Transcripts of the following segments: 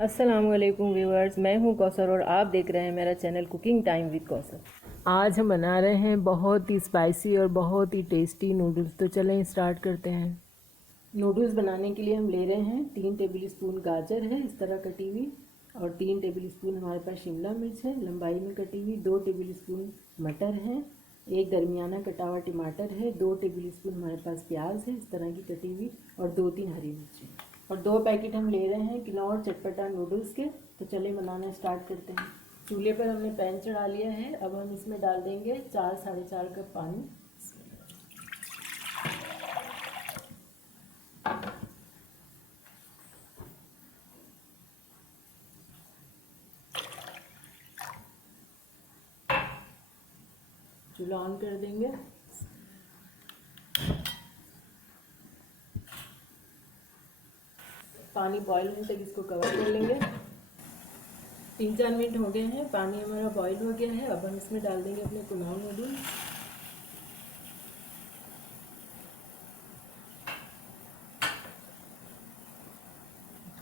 अस्सलामुअलैकुम व्यूअर्स, मैं हूं कौसर और आप देख रहे हैं मेरा channel cooking time with Kausar. आज हम बना रहे हैं बहुत ही स्पाइसी और बहुत ही टेस्टी नूडल्स। तो चलें स्टार्ट करते हैं। नूडल्स बनाने के लिए हम ले रहे हैं 3 टेबल स्पून गाजर है इस तरह कटी हुई, और 3 टेबल स्पून हमारे पास शिमला मिर्च है लंबाई में कटी हुई, 2 टेबल स्पून मटर है, एक दरमियाना कटा हुआ टमाटर है, 2 टेबल स्पून हमारे पास प्याज है इस तरह की कटी हुई, और 2-3 हरी मिर्ची, और 2 पैकेट हम ले रहे हैं किनौर चटपटा नूडल्स के। तो चलिए बनाना स्टार्ट करते हैं। चूल्हे पर हमने पैन चढ़ा लिया है। अब हम इसमें डाल देंगे 4-4.5 कप पानी। चूल्हा ऑन कर देंगे। पानी बॉईल होने तक इसको कवर कर लेंगे। 3-4 मिनट हो गए हैं, पानी हमारा बॉईल हो गया है। अब हम इसमें डाल देंगे अपने पुलाव नूडल्स।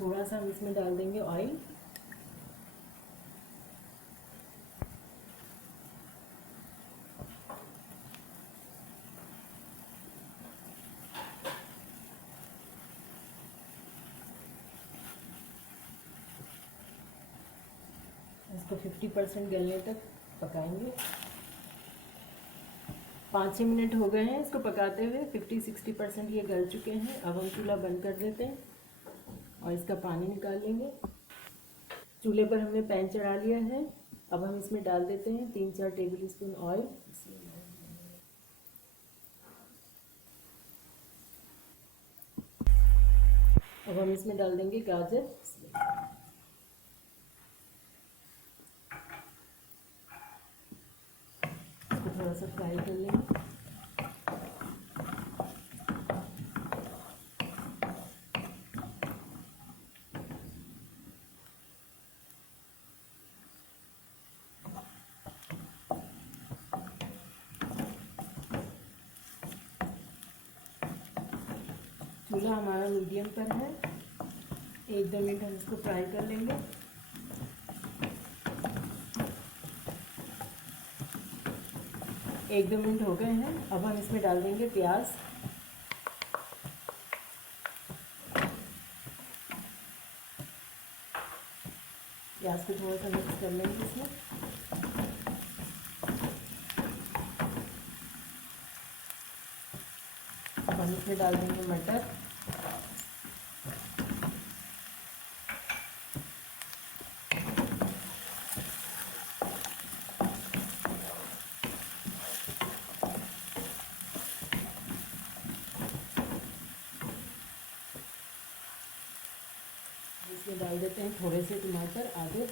थोड़ा सा हम इसमें डाल देंगे ऑयल। इसको 50% गलने तक पकाएंगे। 5-6 मिनट हो गए हैं इसको पकाते हुए। 50-60% ये गल चुके हैं। अब हम चूल्हा बंद कर देते हैं और इसका पानी निकाल लेंगे। चूल्हे पर हमने पैन चढ़ा लिया है। अब हम इसमें डाल देते हैं 3-4 टेबल स्पून ऑयल। अब हम इसमें डाल देंगे गाजर। इसको थोड़ा सा फ्राई कर लेंगे। चूल्हा हमारा मीडियम पर है। 1-2 मिनट हम इसको फ्राई कर लेंगे। एक 2 मिनट हो गए हैं। अब हम इसमें डाल देंगे प्याज। प्याज को थोड़ा सा मिक्स कर लेंगे इसमें। अब हम इसमें डाल देंगे मटर। इसमें डाल देते हैं थोड़े से टमाटर, आधे।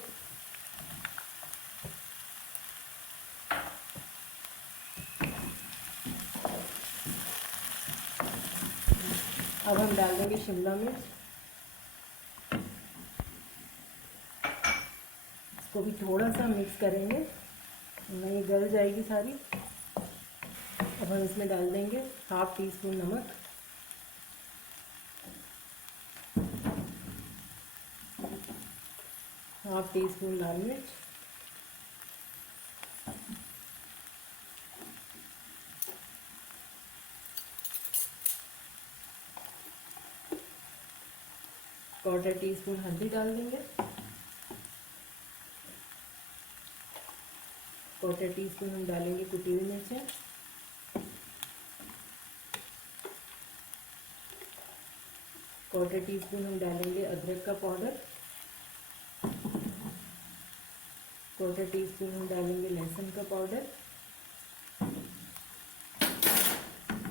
अब हम डाल देंगे शिमला मिर्च। इसको भी थोड़ा सा मिक्स करेंगे, नहीं गल जाएगी सारी। अब हम इसमें डाल देंगे 1/2 टीस्पून नमक, हाफ टी स्पून लाल मिर्च, क्वार्टर टीस्पून हल्दी डाल देंगे, क्वार्टर टीस्पून हम डालेंगे कुटी हुई मिर्चें, क्वार्टर टीस्पून हम डालेंगे अदरक का पाउडर, क्वार्टर टीस्पून हम डालेंगे लहसुन का पाउडर।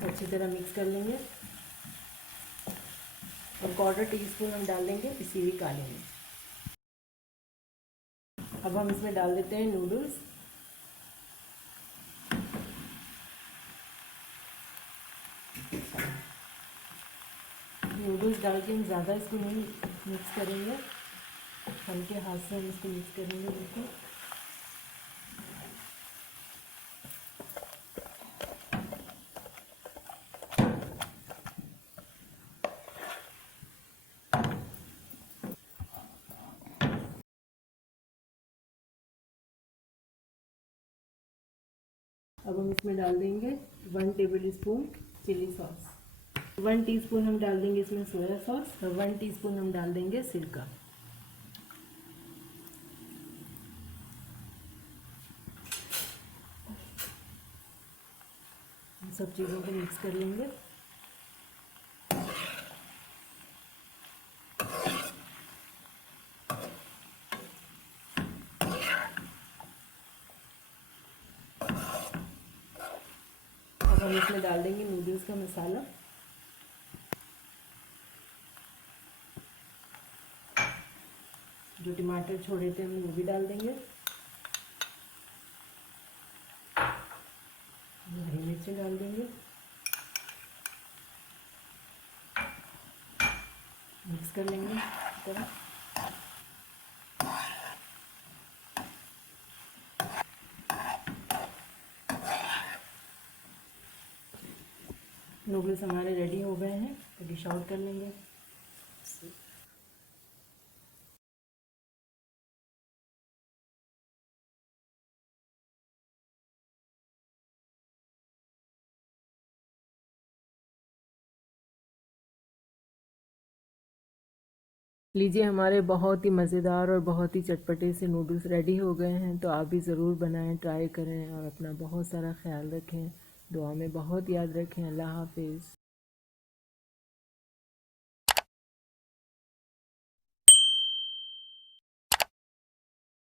अच्छी तरह मिक्स कर लेंगे, और क्वार्टर टीस्पून हम डाल देंगे पिसी हुई काली मिर्च। अब हम इसमें डाल देते हैं नूडल्स। नूडल्स डाल के हम ज़्यादा इसको नहीं मिक्स करेंगे, हल्के हाथ से हम इसको मिक्स करेंगे बिल्कुल। अब हम इसमें डाल देंगे 1 tablespoon chilli sauce, 1 teaspoon हम डाल देंगे इसमें सोया सॉस और 1 टीस्पून हम डाल देंगे सिरका। सब चीज़ों को मिक्स कर लेंगे। अब हम इसमें डाल देंगे नूडल्स का मसाला, जो टमाटर छोड़े थे हम वो भी डाल देंगे, हरी मिर्ची डाल देंगे, मिक्स कर लेंगे इस तरह। नूडल्स हमारे रेडी हो गए हैं, तो डिश आउट कर लेंगे। लीजिए, हमारे बहुत ही मज़ेदार और बहुत ही चटपटे से नूडल्स रेडी हो गए हैं। तो आप भी ज़रूर बनाएं, ट्राई करें और अपना बहुत सारा ख्याल रखें। दुआ में बहुत याद रखें। अल्लाह हाफिज़।